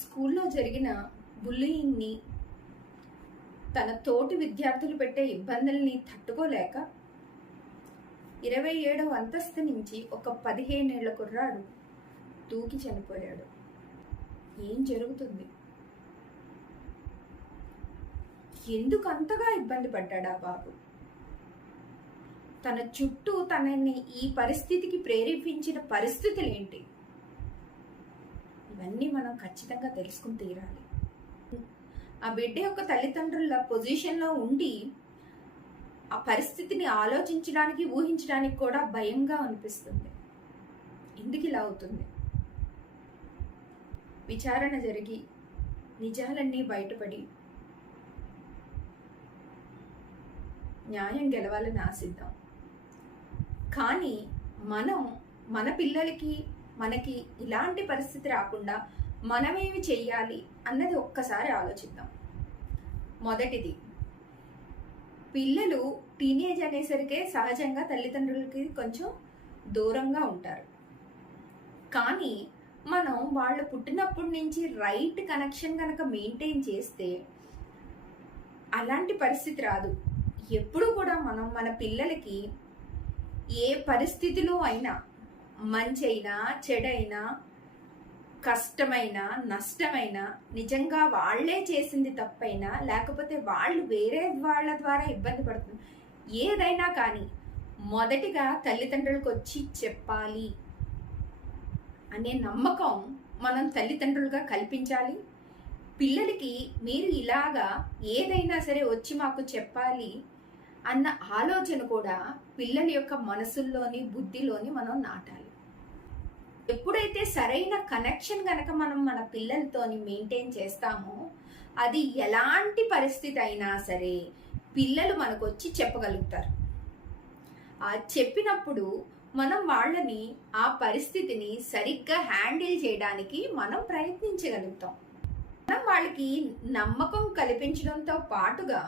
స్కూల్లో జరిగిన బుల్లీయింగ్ని, తన తోటి విద్యార్థులు పెట్టే ఇబ్బందుల్ని తట్టుకోలేక 27వ అంతస్తు నుంచి ఒక 15 ఏళ్ల కుర్రాడు దూకి చనిపోయాడు. ఏం జరుగుతుంది? ఎందుకు అంతగా ఇబ్బంది పడ్డాడా బాబు? తన చుట్టూ తనని ఈ పరిస్థితికి ప్రేరేపించిన పరిస్థితులు ఏంటి? ఇవన్నీ మనం ఖచ్చితంగా తెలుసుకుని తీరాలి. ఆ బిడ్డ యొక్క తల్లిదండ్రుల పొజిషన్లో ఉండి ఆ పరిస్థితిని ఆలోచించడానికి, ఊహించడానికి కూడా భయంగా అనిపిస్తుంది. ఎందుకు ఇలా అవుతుంది? విచారణ జరిగి నిజాలన్నీ బయటపడి న్యాయం గెలవాలని ఆశిద్దాం. కానీ మన పిల్లలకి, మనకి ఇలాంటి పరిస్థితి రాకుండా మనమేమి చెయ్యాలి అన్నది ఒక్కసారి ఆలోచిద్దాం. మొదటిది, పిల్లలు టీనేజ్ అనేసరికే సహజంగా తల్లిదండ్రులకి కొంచెం దూరంగా ఉంటారు. కానీ మనం వాళ్ళు పుట్టినప్పటి నుంచి రైట్ కనెక్షన్ కనుక మెయింటైన్ చేస్తే అలాంటి పరిస్థితి రాదు. ఎప్పుడు కూడా మనం మన పిల్లలకి ఏ పరిస్థితిలో అయినా, మంచైనా చెడైనా, కష్టమైనా నష్టమైనా, నిజంగా వాళ్లే చేసింది తప్పైనా, లేకపోతే వాళ్ళు వేరే వాళ్ళ ద్వారా ఇబ్బంది పడుతుంది, ఏదైనా కానీ మొదటిగా తల్లిదండ్రులకు వచ్చి చెప్పాలి అనే నమ్మకం మనం తల్లిదండ్రులుగా కల్పించాలి. పిల్లలకి మీరు ఇలాగా ఏదైనా సరే వచ్చి మాకు చెప్పాలి అన్న ఆలోచన కూడా పిల్లల యొక్క మనసుల్లోని, బుద్ధిలోని మనం నాటాలి. ఎప్పుడైతే సరైన కనెక్షన్ కనుక మనం మన పిల్లలతోని మెయింటైన్ చేస్తామో, అది ఎలాంటి పరిస్థితి అయినా సరే పిల్లలు మనకు వచ్చి చెప్పగలుగుతారు. ఆ చెప్పినప్పుడు మనం వాళ్ళని, ఆ పరిస్థితిని సరిగ్గా హ్యాండిల్ చేయడానికి మనం ప్రయత్నించగలుగుతాం. మనం వాళ్ళకి నమ్మకం కల్పించడంతో పాటుగా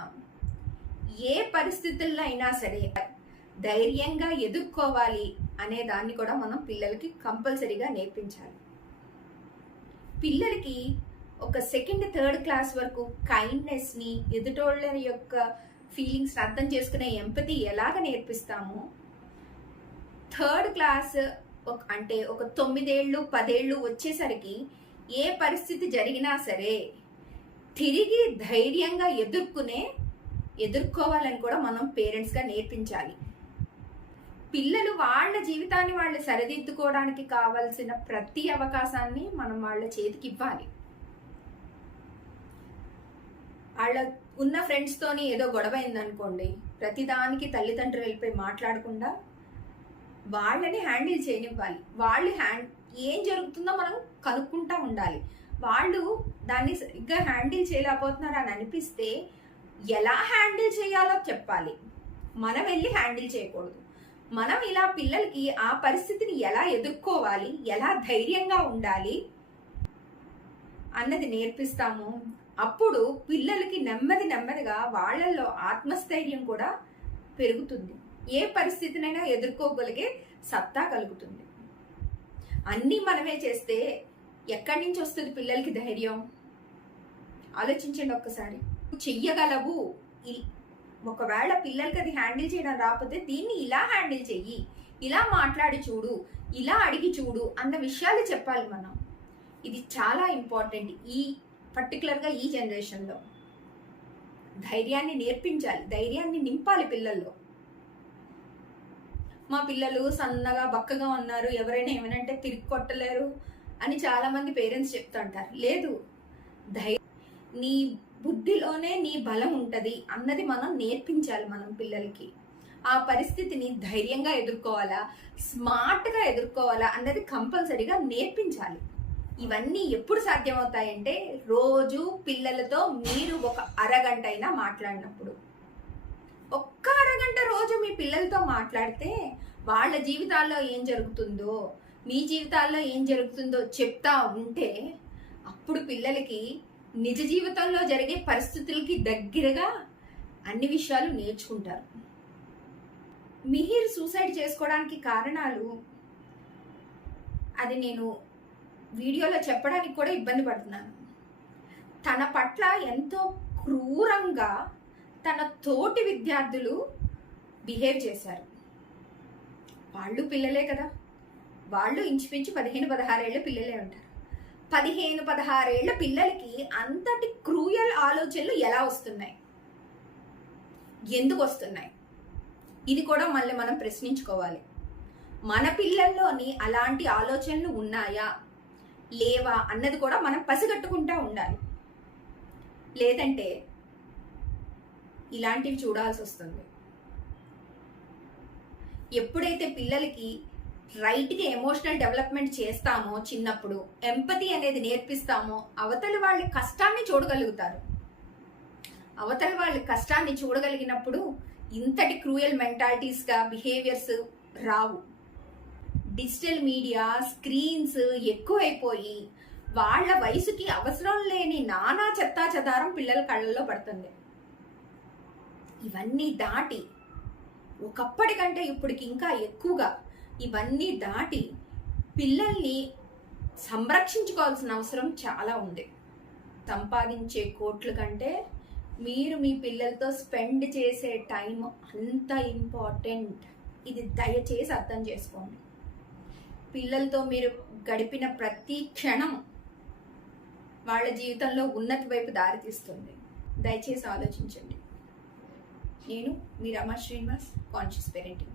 ఏ పరిస్థితుల్లో అయినా సరే ధైర్యంగా ఎదుర్కోవాలి అనే దాన్ని కూడా మనం పిల్లలకి కంపల్సరీగా నేర్పించాలి. పిల్లలకి ఒక 2nd, 3rd క్లాస్ వరకు కైండ్నెస్ని, ఎదుటోళ్ళ యొక్క ఫీలింగ్స్ని అర్థం చేసుకునే ఎంపతి ఎలాగ నేర్పిస్తామో, 3rd క్లాస్ అంటే ఒక 9 ఏళ్ళు 10 ఏళ్ళు వచ్చేసరికి ఏ పరిస్థితి జరిగినా సరే తిరిగి ధైర్యంగా ఎదుర్కోవాలని కూడా మనం పేరెంట్స్గా నేర్పించాలి. పిల్లలు వాళ్ళ జీవితాన్ని వాళ్ళు సరిదిద్దుకోవడానికి కావాల్సిన ప్రతి అవకాశాన్ని మనం వాళ్ళ చేతికి ఇవ్వాలి. వాళ్ళ ఉన్న ఫ్రెండ్స్తోని ఏదో గొడవ అయిందనుకోండి, ప్రతిదానికి తల్లిదండ్రులు వెళ్ళిపోయి మాట్లాడకుండా వాళ్ళని హ్యాండిల్ చేయనివ్వాలి. వాళ్ళు ఏం జరుగుతుందో మనం కనుక్కుంటా ఉండాలి. వాళ్ళు దాన్ని సరిగ్గా హ్యాండిల్ చేయలేకపోతున్నారు అని అనిపిస్తే ఎలా హ్యాండిల్ చేయాలో చెప్పాలి. మనం వెళ్ళి హ్యాండిల్ చేయకూడదు. మనం ఇలా పిల్లలకి ఆ పరిస్థితిని ఎలా ఎదుర్కోవాలి, ఎలా ధైర్యంగా ఉండాలి అన్నది నేర్పిస్తాము. అప్పుడు పిల్లలకి నెమ్మదిగా వాళ్ళల్లో ఆత్మస్థైర్యం కూడా పెరుగుతుంది. ఏ పరిస్థితినైనా ఎదుర్కోగలిగే సత్తా కలుగుతుంది. అన్నీ మనమే చేస్తే ఎక్కడి నుంచి వస్తుంది పిల్లలకి ధైర్యం? ఆలోచించండి ఒక్కసారి. చెయ్యగలవు, ఒకవేళ పిల్లలకి అది హ్యాండిల్ చేయడం రాకపోతే దీన్ని ఇలా హ్యాండిల్ చెయ్యి, ఇలా మాట్లాడి చూడు, ఇలా అడిగి చూడు అన్న విషయాలు చెప్పాలి మనం. ఇది చాలా ఇంపార్టెంట్. పర్టికులర్గా ఈ జనరేషన్లో ధైర్యాన్ని నేర్పించాలి, ధైర్యాన్ని నింపాలి పిల్లల్లో. మా పిల్లలు సన్నగా బక్కగా ఉన్నారు, ఎవరైనా ఏమనంటే తిరిగి కొట్టలేరు అని చాలా మంది పేరెంట్స్ చెప్తుంటారు. లేదు, నీ బుద్ధిలోనే నీ బలం ఉంటుంది అన్నది మనం నేర్పించాలి. మనం పిల్లలకి ఆ పరిస్థితిని ధైర్యంగా ఎదుర్కోవాలా, స్మార్ట్గా ఎదుర్కోవాలా అన్నది కంపల్సరీగా నేర్పించాలి. ఇవన్నీ ఎప్పుడు సాధ్యమవుతాయంటే రోజు పిల్లలతో మీరు ఒక అరగంట అయినా మాట్లాడినప్పుడు. ఒక్క అరగంట రోజు మీ పిల్లలతో మాట్లాడితే వాళ్ళ జీవితాల్లో ఏం జరుగుతుందో, మీ జీవితాల్లో ఏం జరుగుతుందో చెప్తా ఉంటే అప్పుడు పిల్లలకి నిజ జీవితంలో జరిగే పరిస్థితులకి దగ్గరగా అన్ని విషయాలు నేర్చుకుంటారు. మిహిర్ సూసైడ్ చేసుకోవడానికి కారణాలు అది నేను వీడియోలో చెప్పడానికి కూడా ఇబ్బంది పడుతున్నాను. తన పట్ల ఎంతో క్రూరంగా తన తోటి విద్యార్థులు బిహేవ్ చేశారు. వాళ్ళు పిల్లలే కదా, వాళ్ళు ఇంచుమించు 15-16 ఏళ్ళ పిల్లలే ఉంటారు. 15-16 ఏళ్ల పిల్లలకి అంతటి క్రూయల్ ఆలోచనలు ఎలా వస్తున్నాయి, ఎందుకు వస్తున్నాయి? ఇది కూడా మళ్ళీ మనం ప్రశ్నించుకోవాలి. మన పిల్లల్లోని అలాంటి ఆలోచనలు ఉన్నాయా లేవా అన్నది కూడా మనం పసిగట్టుకుంటా ఉండాలి. లేదంటే ఇలాంటివి చూడాల్సి వస్తుంది. ఎప్పుడైతే పిల్లలకి రైట్గా ఎమోషనల్ డెవలప్మెంట్ చేస్తామో, చిన్నప్పుడు ఎంపతి అనేది నేర్పిస్తామో, అవతలి వాళ్ళ కష్టాన్ని చూడగలుగుతారు. అవతలి వాళ్ళ కష్టాన్ని చూడగలిగినప్పుడు ఇంతటి క్రూయల్ మెంటాలిటీస్గా బిహేవియర్స్ రావు. డిజిటల్ మీడియా స్క్రీన్స్ ఎక్కువైపోయి వాళ్ళ వయసుకి అవసరం లేని నానా చెత్తా చెదారం పిల్లల కళ్ళల్లో పడుతుంది. ఇవన్నీ దాటి ఒకప్పటికంటే ఇప్పటికి ఇంకా ఎక్కువగా ఇవన్నీ దాటి పిల్లల్ని సంరక్షించుకోవాల్సిన అవసరం చాలా ఉంది. సంపాదించే కోట్ల కంటే మీరు మీ పిల్లలతో స్పెండ్ చేసే టైం అంత ఇంపార్టెంట్. ఇది దయచేసి అర్థం చేసుకోండి. పిల్లలతో మీరు గడిపిన ప్రతి క్షణం వాళ్ళ జీవితంలో ఉన్నతి వైపు దారితీస్తుంది. దయచేసి ఆలోచించండి. నేను మీ రమా శ్రీనివాస్, కాన్షియస్ పేరెంటింగ్.